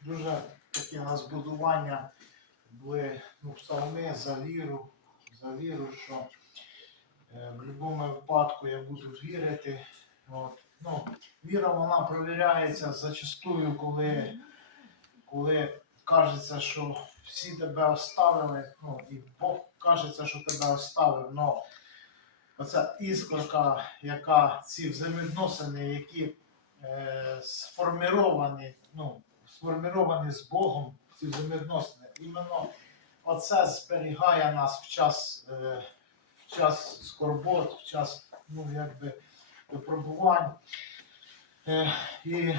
дуже такі у нас будування були ну, псалми за віру, за віру, що е, в будь-якому випадку я буду вірити. От. Ну, віра вона провіряється зачастую, коли, коли кажеться, що всі тебе оставили, ну і Бог кажеться, що тебе оставив. Но оця іскорка, яка ці взаємовідносини, які е, сформіровані, ну, сформіровані з Богом, ці взаємовідносини, іменно оце зберігає нас в час, е, в час скорбот, в час ну, якби, випробувань. Е, і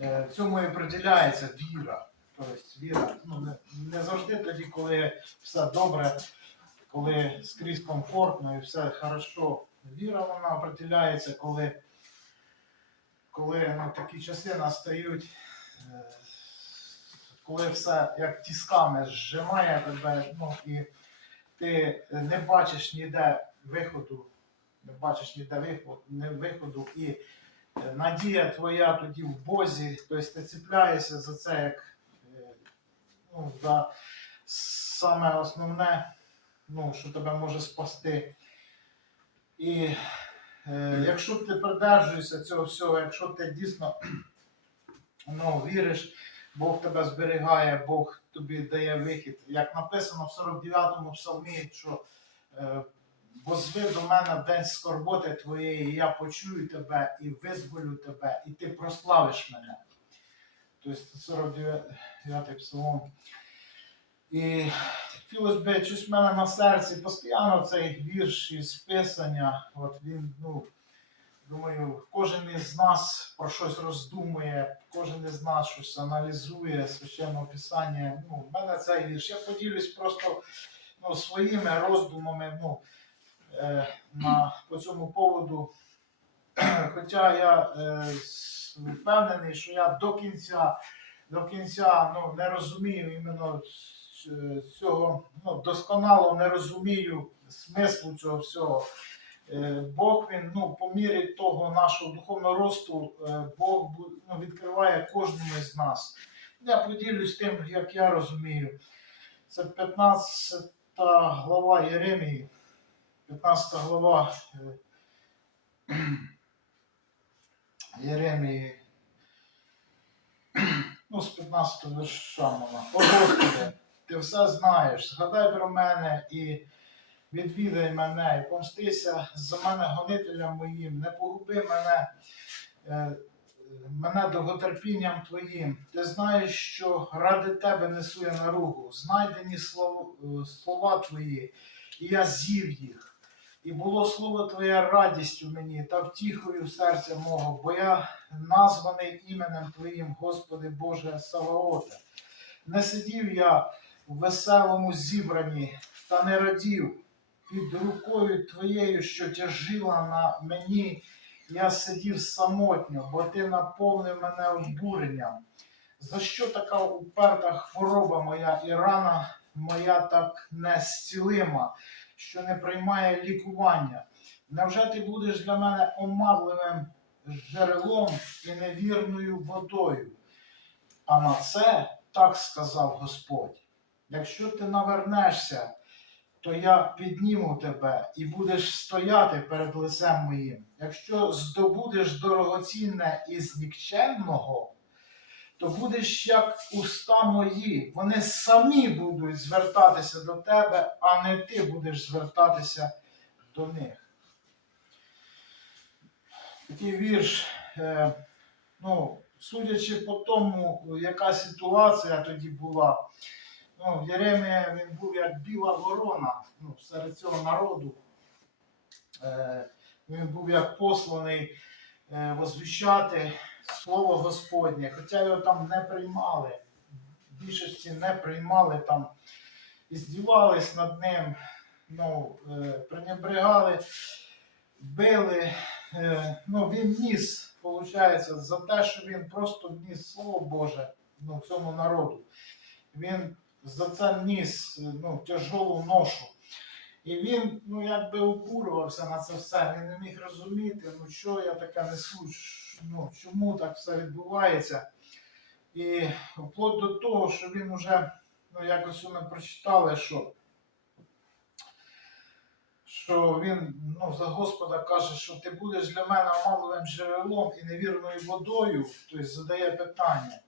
е, цьому і приділяється віра. Тобто віра ну, не, не завжди тоді, коли все добре, коли скрізь комфортно і все хорошо. Віра вона определяється, коли, коли ну, такі часи настають, е, коли все як тісками зжимає тебе, ну і ти не бачиш ніде виходу, не бачиш ніде виходу, і надія твоя тоді в Бозі, тобто ти ціпляєшся за це як е, ну, за саме основне, ну, що тебе може спасти. І якщо ти придержуєшся цього всього, якщо ти дійсно ну, віриш, Бог тебе зберігає, Бог тобі дає вихід. Як написано в 49-му псалмі, що е, возви до мене день скорботи твоєї, і я почую тебе і визволю тебе, і ти прославиш мене. Тобто 49-й псалом. І хотілося б щось в мене на серці постійно цей вірш із писання. От він, ну, думаю, кожен із нас про щось роздумує, кожен із нас щось аналізує священного писання. Ну, в мене цей вірш. Я поділюсь просто ну, своїми роздумами ну, е, на, по цьому поводу. Хоча я е, впевнений, що я до кінця, до кінця ну, не розумію іменно цього, ну, досконало не розумію смислу цього всього. Е, Бог він ну, по мірі того нашого духовного росту, е, Бог ну, відкриває кожному з нас. Я поділюсь тим, як я розумію. Це 15 глава Єремії, 15 глава е, Єремії. Ну, з 15 верша вона. О Господи, ти все знаєш, згадай про мене і відвідай мене, і помстися за мене гонителям моїм, не погуби мене, е, мене довготерпінням твоїм. Ти знаєш, що ради тебе несу я наругу, знайдені слова, слова твої, і я з'їв їх. І було слово Твоє радістю мені та втіхою серця мого, бо я названий іменем Твоїм, Господи Боже Саваоте. Не сидів я в веселому зібранні та не радів під рукою Твоєю, що тяжила на мені, я сидів самотньо, бо Ти наповнив мене обуренням. За що така уперта хвороба моя і рана моя так незцілима, що не приймає лікування? Невже ти будеш для мене омавленим джерелом і невірною водою? А на це так сказав Господь. Якщо ти навернешся, то я підніму тебе і будеш стояти перед лицем моїм. Якщо здобудеш дорогоцінне із нікчемного, то будеш як уста мої. Вони самі будуть звертатися до тебе, а не ти будеш звертатися до них. Такий вірш. Е, ну, судячи по тому, яка ситуація тоді була, ну, Єремія він був як біла ворона ну, серед цього народу. Е, він був як посланий е, возвіщати Слово Господнє, хоча його там не приймали. Більшості не приймали там і здівались над ним, ну, е, пренебрегали, били. Е, ну, він ніс, виходить, за те, що він просто ніс Слово Боже ну, цьому народу. Він за це ніс ну, тяжолу ношу. І він, ну, якби обурювався на це все. Він не міг розуміти, ну що я таке несу, ну, чому так все відбувається. І вплоть до того, що він уже, ну якось ми прочитали, що, що він ну, за Господа каже, що ти будеш для мене омаловим джерелом і невірною водою, тобто задає питання.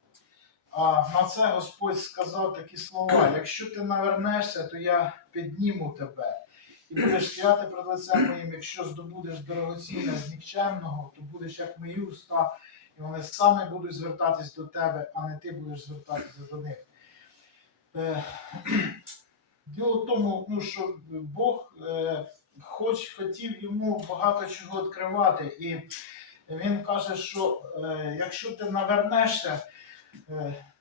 А на це Господь сказав такі слова: якщо ти навернешся, то я підніму тебе. І будеш стояти перед лицем моїм, якщо здобудеш дорогоцінне з нікчемного, то будеш як мої уста, і вони саме будуть звертатись до тебе, а не ти будеш звертатися до них. Е, Діло в тому, ну, що Бог е, хоч хотів йому багато чого відкривати, і він каже, що е, якщо ти навернешся,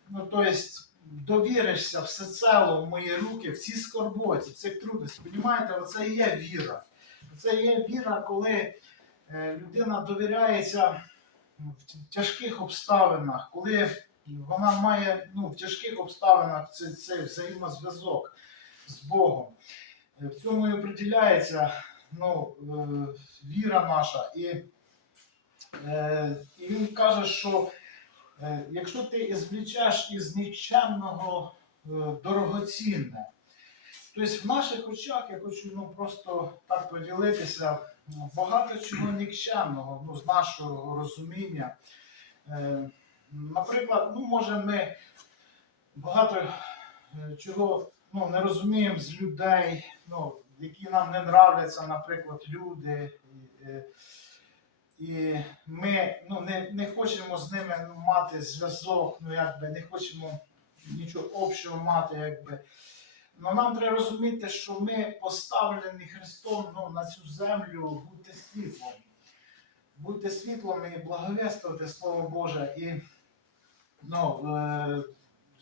ну то есть довіришся всецело в мої руки, в цій скорботі, в цих трудностях. Понімаєте, оце і є віра. Це є віра, коли е, людина довіряється в тяжких обставинах, коли вона має ну, в тяжких обставинах цей, цей взаємозв'язок з Богом. Е, В цьому і приділяється ну, е, віра наша. І, е, і він каже, що е, якщо ти звлічеш із нікчемного е, дорогоцінне, тобто в наших очах я хочу ну, просто так поділитися ну, багато чого нікчемного ну, з нашого розуміння. Е, Наприклад, ну, може ми багато е, чого ну, не розуміємо з людей, ну, які нам не нравляться, наприклад, люди. Е, і ми ну, не, не хочемо з ними мати зв'язок, ну, якби, не хочемо нічого общого мати. Якби. Ну, нам треба розуміти, що ми поставлені Христом ну, на цю землю бути світлом. Бути світлом і благовествувати Слово Боже. І ну, е,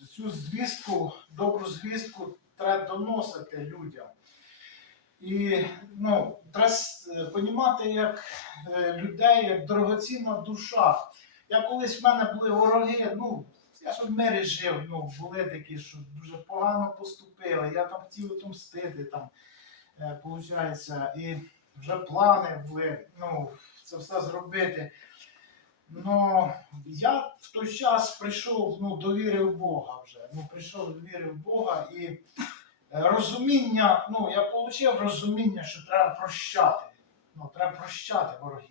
цю звістку, добру звістку треба доносити людям. І ну, треба розуміти як е, людей, як дорогоцінна душа. Я колись в мене були вороги, ну, я ж в мирі жив, ну, були такі, що дуже погано поступили. Я там хотів отомстити, там, е, получається, і вже плани були, ну, це все зробити. Ну, я в той час прийшов, ну, до віри в Бога вже. Ну, прийшов до віри Бога і е, розуміння, ну, я отримав розуміння, що треба прощати. Ну, треба прощати ворогів.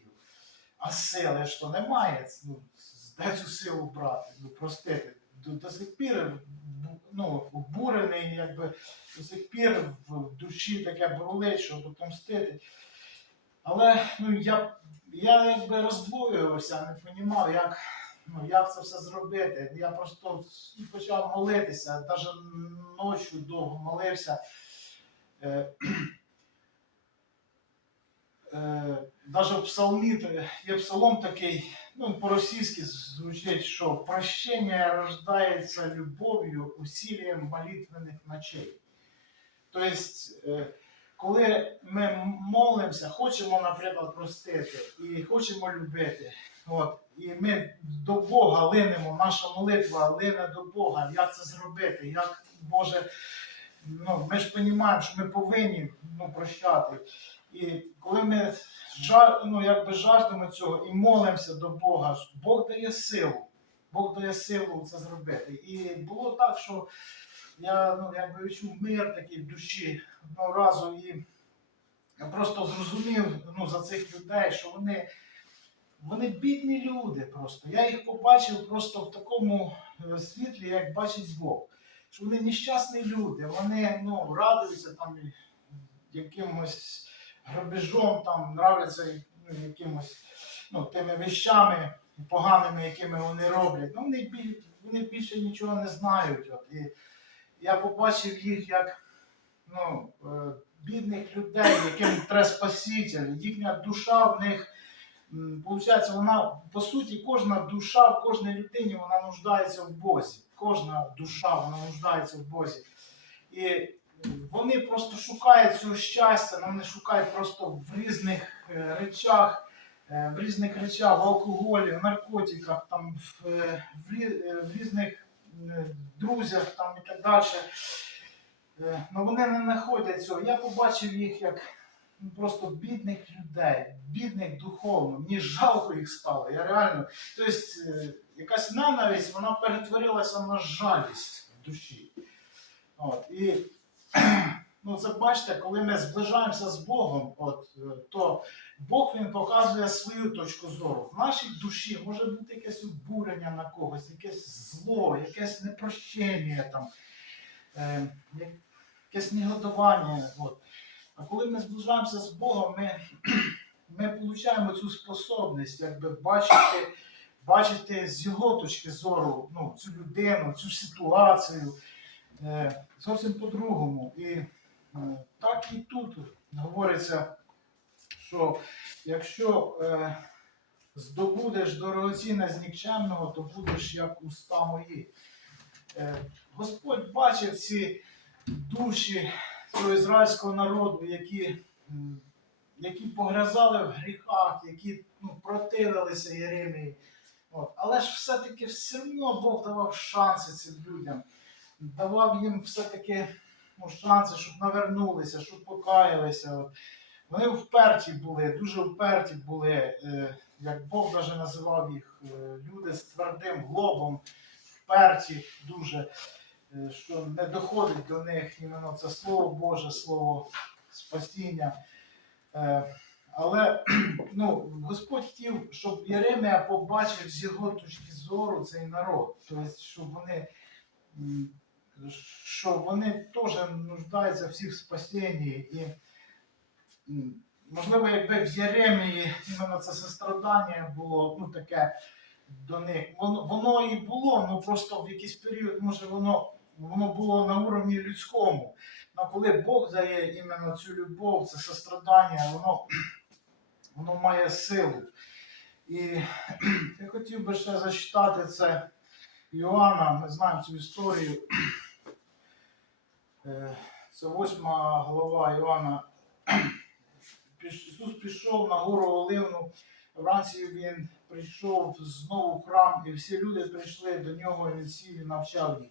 А сили ж то немає. Ну, де цю силу брати, ну, простити. До, до сих пір ну, обурений, якби до сих пір в душі таке болить, щоб отомстити. Але ну, я, я якби роздвоювався, не розумів, як, ну, як це все зробити. Я просто почав молитися, навіть ночі довго молився. Е, е, Навіть псалмі е, є псалом такий, ну, по-російськи звучить, що прощення рождається любов'ю, усилієм молитвених ночей. Тобто, е, коли ми молимося, хочемо, наприклад, простити і хочемо любити, от, і ми до Бога линемо, наша молитва лине до Бога, як це зробити, як Боже, ну, ми ж розуміємо, що ми повинні ну, прощати. І коли ми жар, ну, якби жаждемо цього і молимося до Бога, Бог дає силу. Бог дає силу це зробити. І було так, що я ну, якби відчув мир такий в душі одного разу і я просто зрозумів ну, за цих людей, що вони, вони бідні люди просто. Я їх побачив просто в такому е, світлі, як бачить Бог. Вони нещасні люди, вони ну, радуються там якимось грабежом, там нравляться ну, якимось ну, тими вещами поганими, якими вони роблять. Ну, вони, вони більше нічого не знають. От. І я побачив їх як ну, е, бідних людей, яким треба спаситель. Їхня душа в них. Получається, вона по суті, кожна душа в кожній людині вона нуждається в Бозі. Кожна душа вона нуждається в Бозі. І вони просто шукають цього щастя, вони шукають просто в різних е, речах, е, в різних речах, в алкоголі, в наркотиках, там, в, в, е, різних друзях там, і так далі. Е, Ну вони не знаходять цього. Я побачив їх як ну, просто бідних людей, бідних духовно. Мені жалко їх стало. Я реально. Тобто, якась ненависть, вона перетворилася на жалість в душі. От, і ну, це бачите, коли ми зближаємося з Богом, от, е, то Бог він показує свою точку зору. В нашій душі може бути якесь обурення на когось, якесь зло, якесь непрощення, там, е, якесь негодування. От. А коли ми зближаємося з Богом, ми, ми отримуємо цю способність якби, бачити, бачити з його точки зору ну, цю людину, цю ситуацію е, зовсім по-другому. І е, так і тут говориться, що якщо е, здобудеш дорогоцінне з нікчемного, то будеш як уста мої. Е, Господь бачив ці душі цього ізраїльського народу, які, які погрязали в гріхах, які ну, противилися Єремії. От. Але ж все-таки все одно Бог давав шанси цим людям, давав їм все-таки ну, шанси, щоб навернулися, щоб покаялися. Вони вперті були, дуже вперті були, е, як Бог навіть називав їх, е, люди з твердим лобом, вперті дуже, е, що не доходить до них іменно це Слово Боже, Слово спасіння. Але ну, Господь хотів, щоб Єремія побачив з його точки зору цей народ. Тобто, щоб вони, що вони теж нуждаються всі в спасінні. І можливо, якби в Єремії іменно це сострадання було ну, таке до них. Воно, воно і було, ну просто в якийсь період, може, воно, воно було на уровні людському. Але коли Бог дає іменно цю любов, це сострадання, воно, воно має силу. І я хотів би ще зачитати це Іоанна, ми знаємо цю історію. Е, Це восьма глава Іоанна. Ісус пішов на гору Оливну. Вранці він прийшов знову в храм, і всі люди прийшли до нього, і він сів і навчав їх.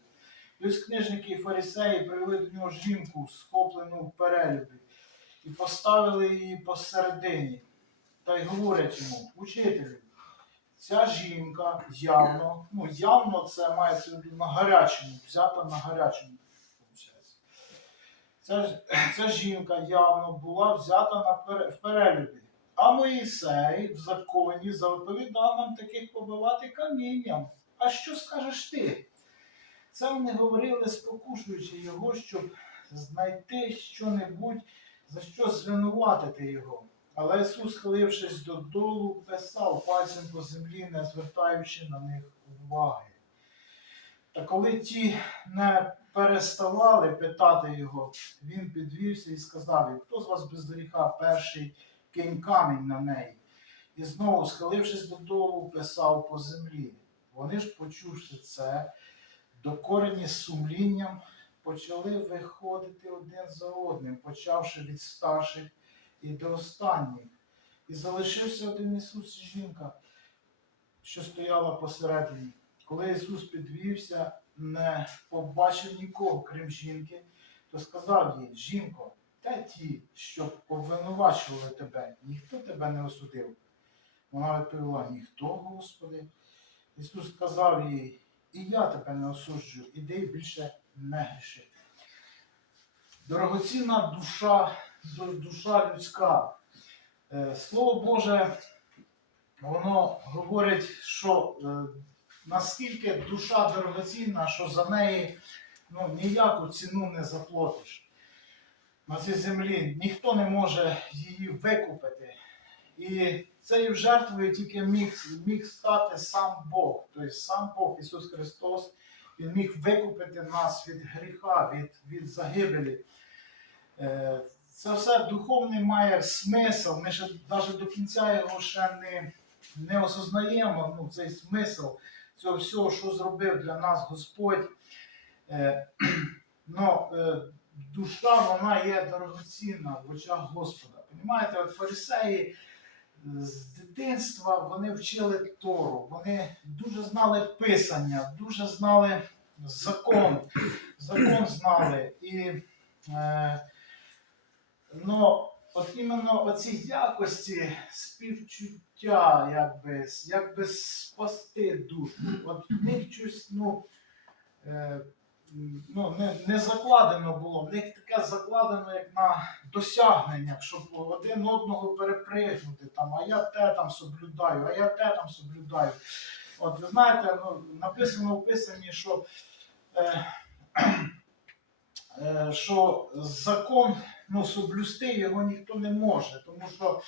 Ось книжники і фарисеї привели до нього жінку, схоплену в перелюбі, і поставили її посередині. Та й говорять йому, учителю, ця жінка явно, ну явно це мається на гарячому, взята на гарячому. Ця, ця жінка явно була взята на пере- в перелюбі. А Моїсей в законі заповідав нам таких побивати камінням. А що скажеш ти? Це вони говорили, спокушуючи його, щоб знайти що-небудь, за що звинуватити його. Але Ісус, схилившись додолу, писав пальцем по землі, не звертаючи на них уваги. Та коли ті не переставали питати його, він підвівся і сказав хто з вас без гріха перший кинь камінь на неї. І знову, схилившись додолу, писав по землі. Вони ж, почувши це, докорені сумлінням, почали виходити один за одним, почавши від старших і до останніх. І залишився один Ісус і жінка, що стояла посередині. Коли Ісус підвівся, не побачив нікого, крім жінки, то сказав їй, жінко, де ті, що обвинувачували тебе, ніхто тебе не осудив. Вона відповіла, ніхто, Господи. Ісус сказав їй, і я тебе не осуджую, іди більше не гріши. Дорогоцінна душа, ду- душа людська. Е, Слово Боже, воно говорить, що е, наскільки душа дорогоцінна, що за неї ну, ніяку ціну не заплатиш. На цій землі ніхто не може її викупити. І цією жертвою тільки міг, міг стати сам Бог. Тобто сам Бог Ісус Христос, Він міг викупити нас від гріха, від, від загибелі. Е, Це все духовне має смисл. Ми ще навіть до кінця його ще не, не осознаємо, ну, цей смисл цього всього, що зробив для нас Господь. Е, но, е, душа вона є дорогоцінна в очах Господа. Понімаєте, от фарисеї з дитинства вони вчили Тору, вони дуже знали писання, дуже знали закон, закон знали. І, е, но от іменно оці якості співчуття, якби, якби спасти душу. От в них щось, ну, е, ну не, не закладено було, в них таке закладено, як на досягнення, щоб один одного перепригнути, там, а я те там соблюдаю, а я те там соблюдаю. От ви знаєте, ну, написано в Писанні, що, е, е, що закон ну, соблюсти його ніхто не може, тому що,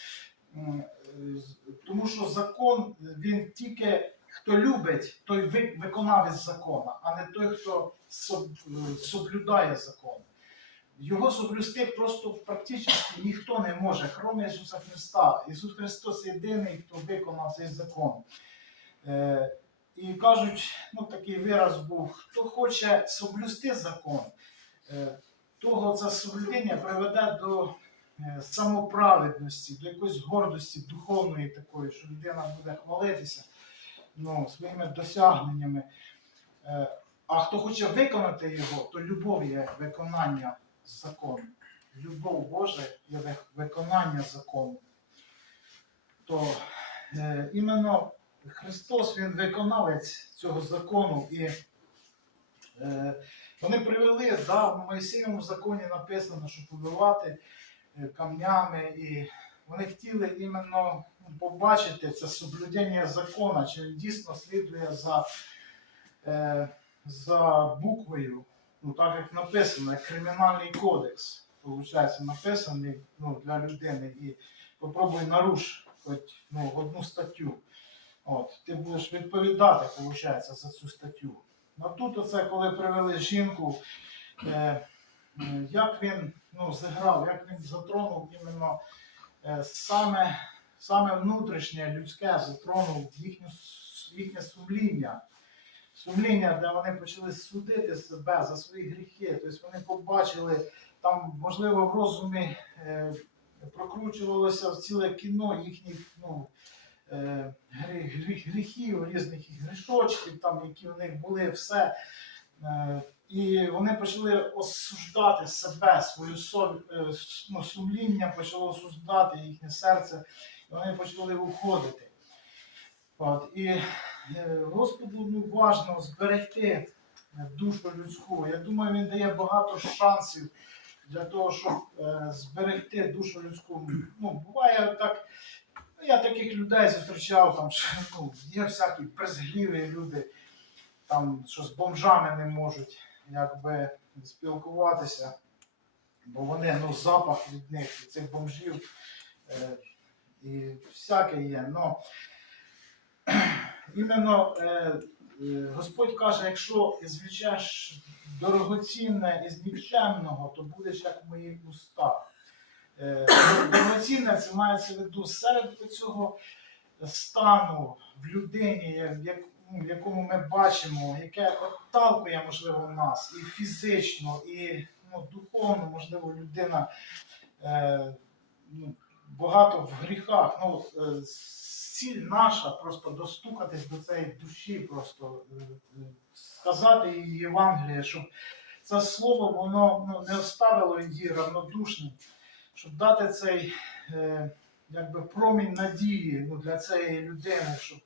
тому що закон він тільки хто любить, той ви- виконавець закону, а не той, хто соблюдає закон. Його соблюсти просто практично ніхто не може, крім Ісуса Христа. Ісус Христос єдиний, хто виконав цей закон. Е, і кажуть, ну такий вираз був: хто хоче соблюсти закон, е, того це приведе до е, самоправедності, до якоїсь гордості духовної такої, що людина буде хвалитися ну, своїми досягненнями. Е, а хто хоче виконати його, то любов є виконання закону. Любов Божа є виконання закону. То е, іменно Христос Він виконавець цього закону. І е, вони привели, да, в Моїсеєвому законі написано, що побивати е, камнями. І вони хотіли іменно побачити це соблюдення закону, чи він дійсно слідує за, е, за буквою, ну, так як написано, як кримінальний кодекс, виходить, написаний ну, для людини. І попробуй наруш хоч ну, одну статтю. От, ти будеш відповідати, виходить, за цю статтю. Ну тут оце, коли привели жінку, е, е, як він ну, зіграв, як він затронув іменно е, саме, саме внутрішнє людське, затронув їхню, їхнє сумління. Сумління, де вони почали судити себе за свої гріхи. Тобто вони побачили, там, можливо, в розумі е, прокручувалося ціле кіно їхніх ну, гріхів, різних грішочків, там, які в них були, все. Е, І вони почали осуждати себе, свою е, ну, сумління почало осуждати їхнє серце, і вони почали уходити. От. І е, Господу ну, важно зберегти е, душу людську. Я думаю, він дає багато шансів для того, щоб е, зберегти душу людську. Ну, буває так. Ну, я таких людей зустрічав, там, що, ну, є всякі презгліві люди, там, що з бомжами не можуть якби, спілкуватися, бо вони, ну, запах від них, від цих бомжів, е, і всяке є. Но, іменно е, е, Господь каже, якщо звічаєш дорогоцінне із нікчемного, то будеш як мої уста. Е, Дорогоцінне це мається в виду серед цього стану в людині, ну, в якому ми бачимо, яке отталкує, можливо, нас і фізично, і ну, духовно, можливо, людина е, ну, багато в гріхах. Ну, е, ціль наша просто достукатись до цієї душі, просто е, е, сказати їй Євангеліє, щоб це слово воно ну, не оставило її равнодушним, щоб дати цей е, якби промінь надії ну, для цієї людини, щоб,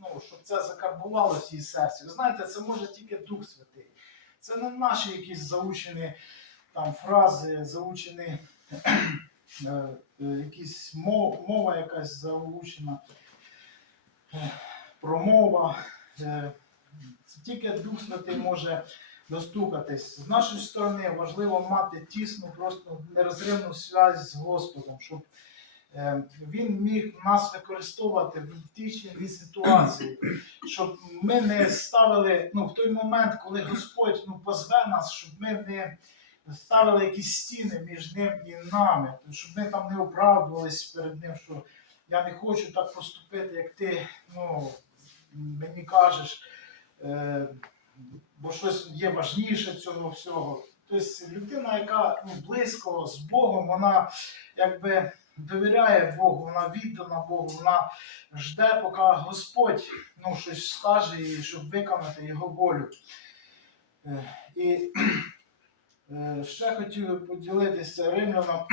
ну, щоб це закарбувалося в її серці. Ви знаєте, це може тільки Дух Святий. Це не наші якісь заучені там фрази, заучені е, е, якісь мов, мова якась заучена, промова. Це тільки Дух Святий може достукатись. З нашої сторони важливо мати тісну, просто нерозривну зв'язь з Господом, щоб е, він міг нас використовувати в тій ситуації, щоб ми не ставили ну, в той момент, коли Господь ну, позве нас, щоб ми не ставили якісь стіни між ним і нами, щоб ми там не оправдувались перед ним, що я не хочу так поступити, як ти ну, мені кажеш, е, бо щось є важніше цього всього. Тобто людина, яка ну, близько з Богом, вона якби довіряє Богу, вона віддана Богу, вона жде, поки Господь ну, щось скаже, їй, щоб виконати його волю. Е, І е, ще хотів би поділитися римлянам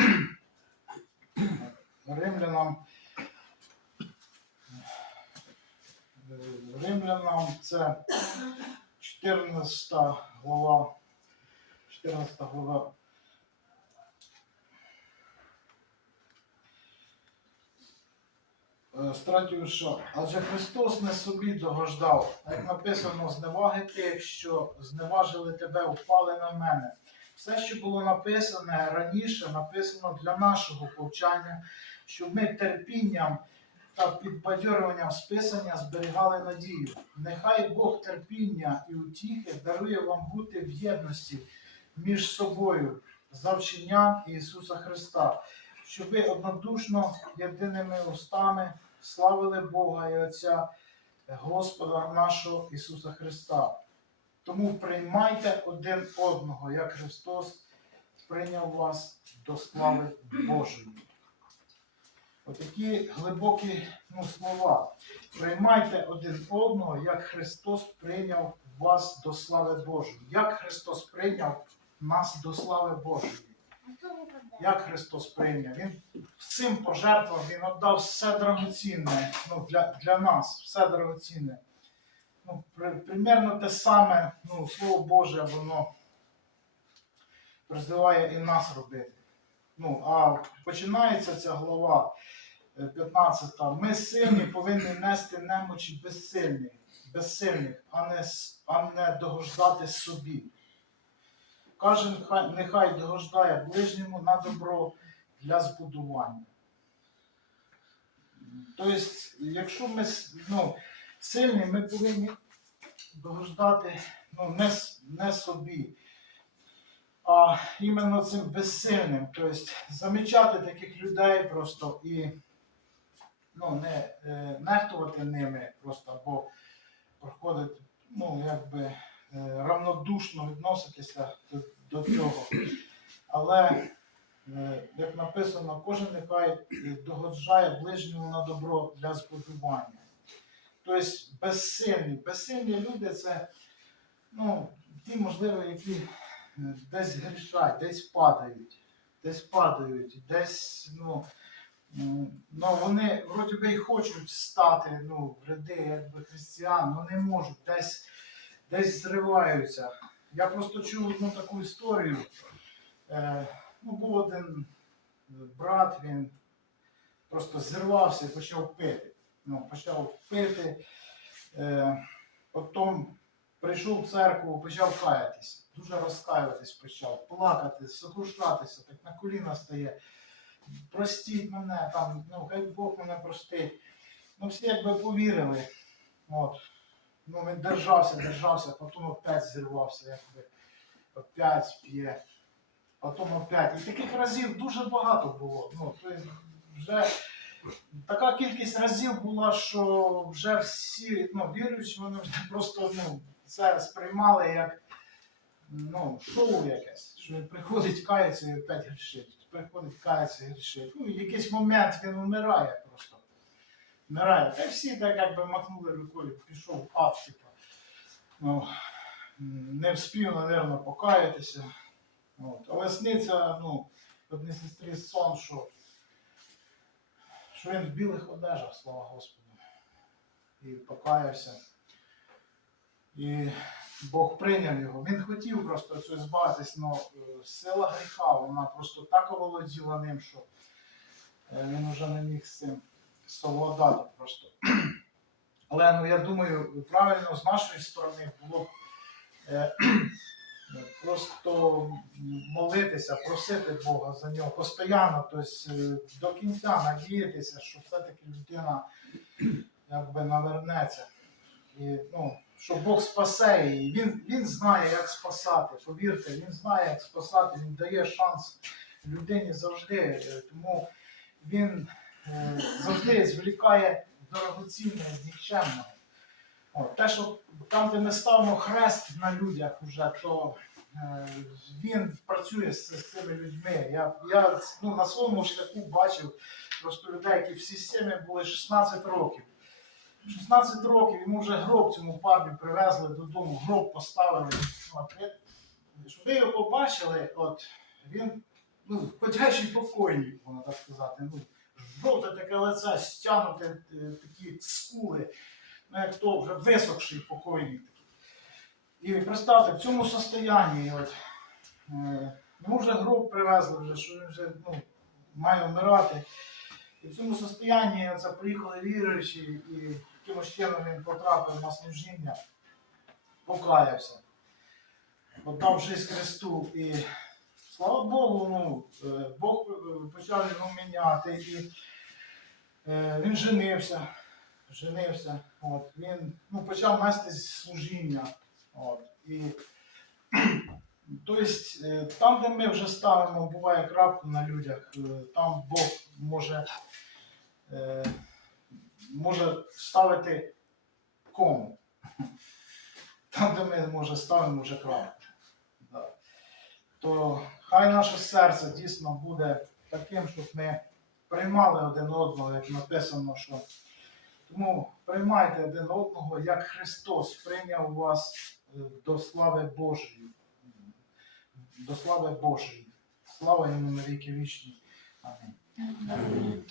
Римлянам. е, Римлянам це 14 глава. 14 глава. Третього вірша. Адже Христос не собі догождав, як написано, зневаги тих, що зневажили тебе, впали на мене. Все, що було написане раніше, написано для нашого повчання, щоб ми терпінням та підбадьорюванням списання зберігали надію. Нехай Бог терпіння і утіхи дарує вам бути в єдності між собою за вченням Ісуса Христа, щоб ви однодушно єдиними устами славили Бога і Отця Господа нашого Ісуса Христа. Тому приймайте один одного, як Христос прийняв вас до слави Божої. Отакі глибокі ну, слова. Приймайте один одного, як Христос прийняв вас до слави Божої. Як Христос прийняв нас до слави Божої. Як Христос прийняв? Він всім пожертвував, Він віддав все дорогоцінне ну, для, для нас, все дорогоцінне. Ну, при, примерно те саме, ну, Слово Боже, воно призиває і нас робити. Ну, а починається ця глава е, 15. Ми сильні повинні нести немочі безсильних, безсильних а, не, а не догождати собі. Каже, нехай, нехай догождає ближньому на добро для збудування. Тобто, якщо ми ну, сильні, ми повинні догождати ну, не, не собі, а іменно цим безсильним. Тобто замічати таких людей просто і ну, не е, нехтувати ними просто або проходити, ну, якби е, равнодушно відноситися до, до цього. Але, е, як написано, кожен нехай догоджає ближньому на добро для збудування. Тобто безсильні. Безсильні люди це ну, ті, можливо, які десь грішать, десь падають, десь падають, десь, ну, ну вони вроді би і хочуть стати ну, в ряди якби, християн, але не можуть, десь, десь зриваються. Я просто чув одну таку історію. Е, ну, був один брат, він просто зірвався і почав пити. Ну, почав пити, е, потім прийшов в церкву, почав каятись, дуже розкаюватись почав, плакати, сокрушатися, так на коліна стає. Простіть мене, там, ну, хай Бог мене простить. Ну, всі якби повірили. От. Ну, він держався, держався, потім опять зірвався, якби опять п'є, потім опять. І таких разів дуже багато було. Ну, тобто вже така кількість разів була, що вже всі ну, віруючі, вони вже просто ну, це сприймали як ну, шоу якесь, що приходить, кається і опять грішить. Приходить, кається і грішить. Ну, якийсь момент він вмирає просто. Вмирає. Та всі так якби махнули рукою, пішов ад, типу. Ну, не вспів, мабуть, покаятися. От. Але сниться, ну, одній сестрі сон, що що він в білих одежах, слава Господу. І покаявся. І Бог прийняв його. Він хотів просто цю збавитись, але сила гріха, вона просто так оволоділа ним, що е, він вже не міг з цим совладати просто. Але ну, я думаю, правильно з нашої сторони було б е, просто молитися, просити Бога за нього постійно, тобто е, до кінця надіятися, що все-таки людина якби навернеться. І, ну, що Бог спасе її. Він, він знає, як спасати. Повірте, він знає, як спасати, він дає шанс людині завжди. Е, Тому він е, завжди зволікає дорогоцінне з нікчемного. Те, що там, де ми ставимо хрест на людях, вже, то е, він працює з, з цими людьми. Я, я ну, на своєму шляху бачив просто людей, які всі сім'ї були 16 років. 16 років йому вже гроб цьому парню привезли додому, гроб поставили. Щоб ви його побачили, от, він ну, ходячий покойник, можна так сказати. Ну, жовте таке лице, стягнуте е, такі скули, ну як то вже висохший покойник. І представте, в цьому состоянні, от, е, йому вже гроб привезли, вже, що він вже ну, має вмирати. І в цьому состоянні це приїхали віруючі, і якимось чином він потрапив на служіння, покаявся, віддав життя Христу. І слава Богу, ну, е, Бог е, почав його міняти. І е, він женився. Женився. От, він ну, почав нести служіння. От, і, тобто, там, де ми вже ставимо, буває крапку на людях, е, там Бог може, е, може ставити кому. Там, де ми може ставимо вже крапку. То хай наше серце дійсно буде таким, щоб ми приймали один одного, як написано, що тому приймайте один одного, як Христос прийняв вас до слави Божої. До слави Божої. Слава йому на віки вічні. Амінь. Амінь.